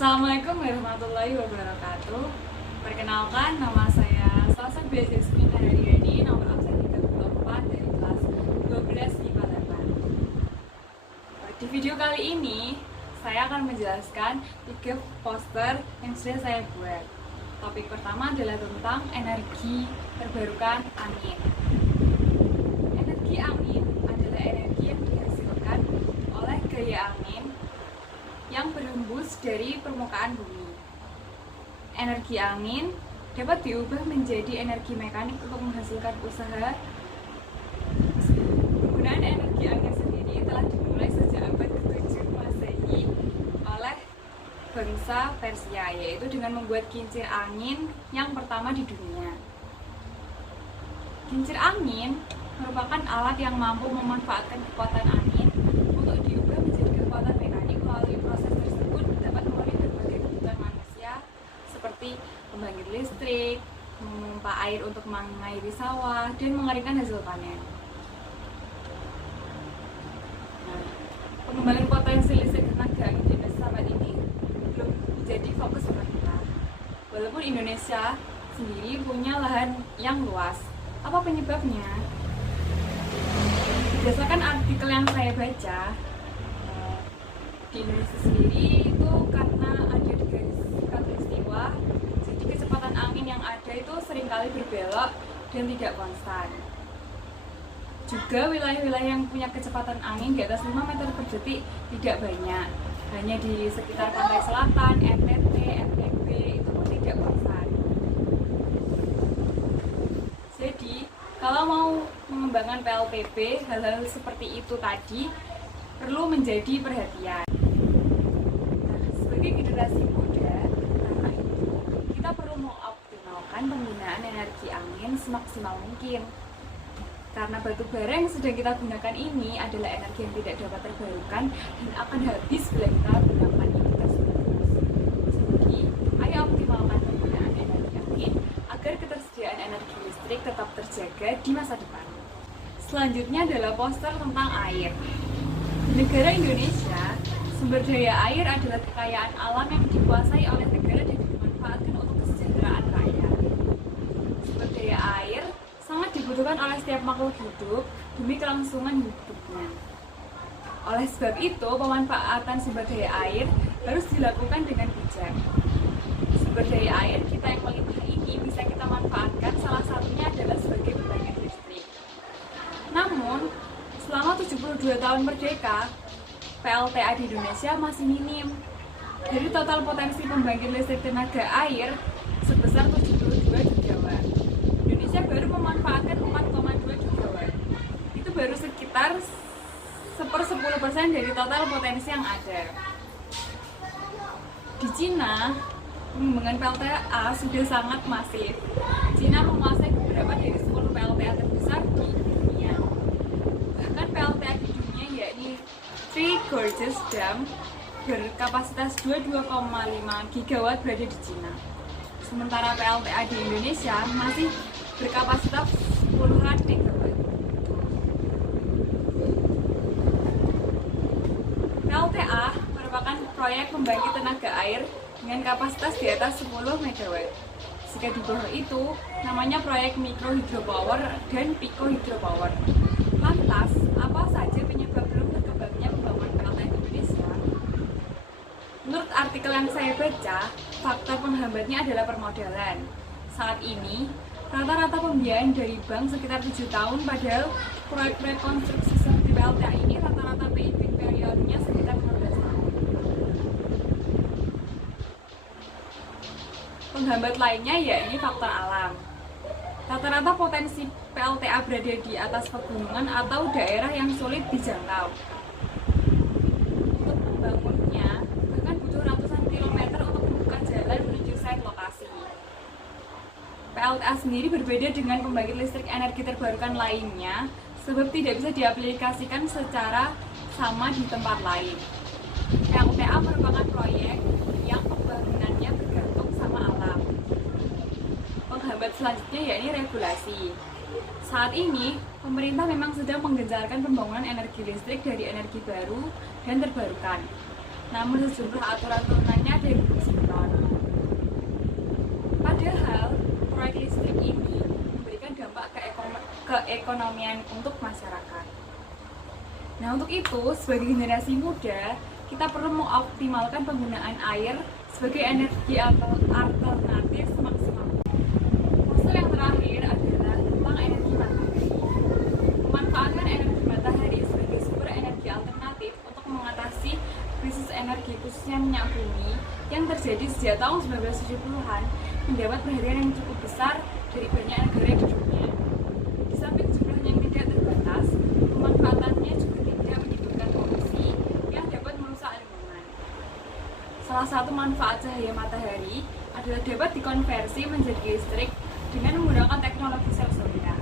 Assalamualaikum warahmatullahi wabarakatuh. Perkenalkan, nama saya Salsa Beatrice Haryani, nomor absen 34 dari kelas 12 IPA 8. Di video kali ini, saya akan menjelaskan 3 poster yang sudah saya buat. Topik pertama adalah tentang energi terbarukan angin. Energi angin adalah energi yang dihasilkan oleh gaya angin yang berhembus dari permukaan bumi. Energi angin dapat diubah menjadi energi mekanik untuk menghasilkan usaha. Penggunaan energi angin sendiri telah dimulai sejak abad ke-7 Masehi oleh bangsa Persia, yaitu dengan membuat kincir angin yang pertama di dunia. Kincir angin merupakan alat yang mampu memanfaatkan kekuatan angin untuk diubah menjadi kekuatan mekanik. Melalui proses tersebut dapat memenuhi berbagai kebutuhan manusia seperti pembangkit listrik, memompa air untuk mengairi sawah, dan mengeringkan hasil panen. Pengembangan potensi listrik tenaga angin di Indonesia saat ini belum menjadi fokus pemerintah. Walaupun Indonesia sendiri punya lahan yang luas. Apa penyebabnya? Berdasarkan artikel yang saya baca, di Indonesia sendiri itu karena ada di garis khatulistiwa, jadi kecepatan angin yang ada itu seringkali berbelok dan tidak konstan. Juga wilayah-wilayah yang punya kecepatan angin di atas 5 meter per detik tidak banyak, hanya di sekitar pantai selatan, NTT, NTB itu pun tidak konstan. Jadi kalau mau mengembangkan PLTP, hal-hal seperti itu tadi perlu menjadi perhatian. Sebagai generasi muda, karena itu kita perlu mengoptimalkan penggunaan energi angin semaksimal mungkin. Karena batu bara yang sedang kita gunakan ini adalah energi yang tidak dapat terbarukan dan akan habis bila kita gunakan ini terus-menerus. Jadi, ayo optimalkan penggunaan energi angin agar ketersediaan energi listrik tetap terjaga di masa depan. Selanjutnya adalah poster tentang air. Di negara Indonesia, sumber daya air adalah kekayaan alam yang dikuasai oleh negara dan dimanfaatkan untuk kesejahteraan rakyat. Sumber daya air sangat dibutuhkan oleh setiap makhluk hidup demi kelangsungan hidupnya. Oleh sebab itu, pemanfaatan sumber daya air harus dilakukan dengan bijak. Sumber daya air kita yang melimpah ini bisa kita manfaatkan, salah satunya adalah sebagai pembangkit listrik. Namun, selama 72 tahun merdeka, PLTA di Indonesia masih minim. Dari total potensi pembangkit listrik tenaga air sebesar 72 gigawatt. Indonesia baru memanfaatkan 4,2 gigawatt. Itu baru sekitar 1/10% dari total potensi yang ada. Di Cina, pengembangan PLTA sudah sangat masif. Cina menguasai beberapa dari 10 PLTA terbesar di dunia. Bahkan PLTA di dunia yakni Three Gorges Dam berkapasitas 22,5 gigawatt berada di Cina. Sementara PLTA di Indonesia masih berkapasitas puluhan megawatt. PLTA merupakan proyek pembangkit tenaga air dengan kapasitas di atas 10 MW. Jika di bawah itu, namanya proyek mikro hydropower dan pico hydropower. Lantas, apa saja penyebab belum berkembangnya pembangunan PLTA di Indonesia? Menurut artikel yang saya baca, faktor penghambatnya adalah permodalan. Saat ini, rata-rata pembiayaan dari bank sekitar 7 tahun, padahal proyek-proyek konstruksi seperti PLTA ini rata-rata payback periodnya sekitar 15 tahun. Penghambat lainnya yakni faktor alam. Rata-rata potensi PLTA berada di atas pegunungan atau daerah yang sulit dijangkau. Untuk membangunnya, bahkan butuh ratusan kilometer untuk membuka jalan menuju site lokasi. PLTA sendiri berbeda dengan pembangkit listrik energi terbarukan lainnya, sebab tidak bisa diaplikasikan secara sama di tempat lain. PLTA merupakan proyek yang pembangunannya bergantung sama alam. Penghambat selanjutnya yakni regulasi. Saat ini, pemerintah memang sedang menggencarkan pembangunan energi listrik dari energi baru dan terbarukan. namun sejumlah aturan turunannya ada yang belum sinkron. Padahal proyek listrik ini memberikan dampak keekonomian untuk masyarakat. Nah, untuk itu sebagai generasi muda kita perlu mengoptimalkan penggunaan air sebagai energi alternatif semaksimal. Usul yang terakhir adalah tentang energi matahari. Memanfaatkan energi matahari sebagai sumber energi alternatif untuk mengatasi krisis energi khususnya minyak bumi yang terjadi sejak tahun 1970-an mendapat perhatian yang cukup besar dari banyak negara di dunia. Di samping jumlahnya yang tidak terbatas, pemanfaatannya juga tidak menyebabkan polusi yang dapat merusak lingkungan. Salah satu manfaat cahaya matahari adalah dapat dikonversi menjadi listrik dengan menggunakan teknologi sel surya.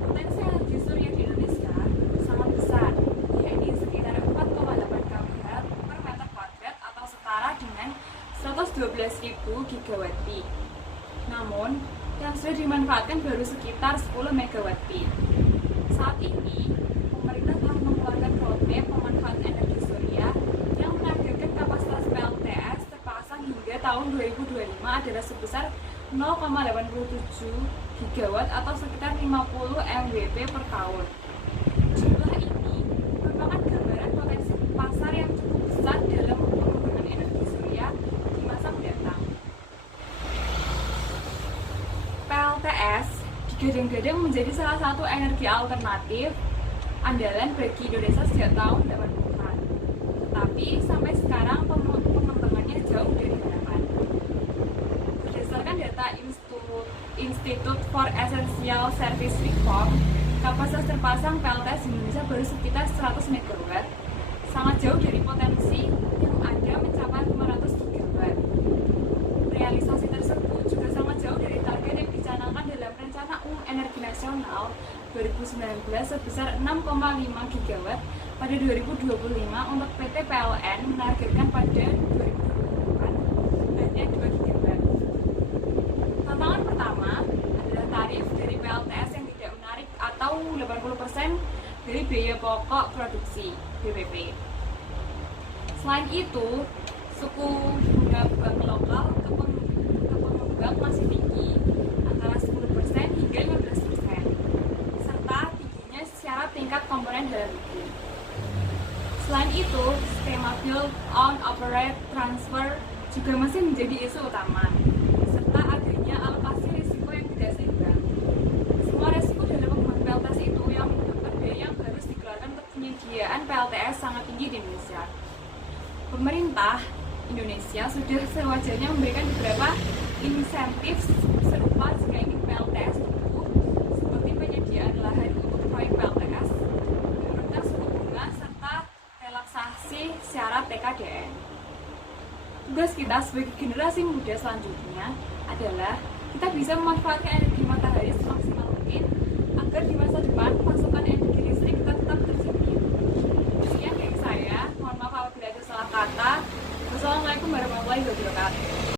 Potensi energi surya di Indonesia sangat besar, yakni sekitar 4,8 kWh per meter kuadrat atau setara dengan 112.000 gigawatt peak. Namun, yang sudah dimanfaatkan baru sekitar 10 megawatt peak. Saat ini, pemerintah telah mengeluarkan roadmap pemanfaatan energi surya yang menargetkan kapasitas PLTS terpasang hingga tahun 2025 adalah sebesar 0,87 gigawatt atau sekitar 50 MWP per tahun. Jumlah ini merupakan gambaran potensi pasar yang cukup besar dalam pengembangan energi surya di masa mendatang. PLTS digadang-gadang menjadi salah satu energi alternatif andalan bagi Indonesia sejak tahun 80-an. Tetapi sampai sekarang pengembangannya jauh dari harapan. Berdasarkan data Institute for Essential Service Reform, kapasitas terpasang PLTS di Indonesia baru sekitar 100 MW, sangat jauh dari potensi yang ada mencapai 500 GW. Realisasi tersebut juga sangat jauh dari target yang dicanangkan dalam Rencana Umum Energi Nasional 2019 sebesar 6,5 GW pada 2025 untuk PT PLN menargetkan pada 2028 hanya 2 GW. Tantangan pertama adalah tarif dari PLTS yang tidak menarik atau 80% dari biaya pokok produksi BPP. Selain itu, suku bunga bank lokal ke pengembang masih tinggi, antara 10% hingga 15%, serta tingginya syarat tingkat komponen dalam negeri. Selain itu, skema build, own, operate, transfer juga masih menjadi isu utama, serta adanya alokasi risiko yang tidak seimbang. Semua risiko dalam pembangunan PLTS itu yang menyebabkan biaya yang harus dikeluarkan untuk penyediaan PLTS sangat tinggi di Indonesia. Pemerintah Indonesia sudah sewajarnya memberikan beberapa insentif serupa jika ingin PLTS tumbuh, seperti penyediaan lahan untuk proyek PLTS, menurunkan suku bunga, serta relaksasi syarat TKDN. Tugas kita sebagai generasi muda selanjutnya adalah kita bisa memanfaatkan energi matahari semaksimal mungkin agar di masa depan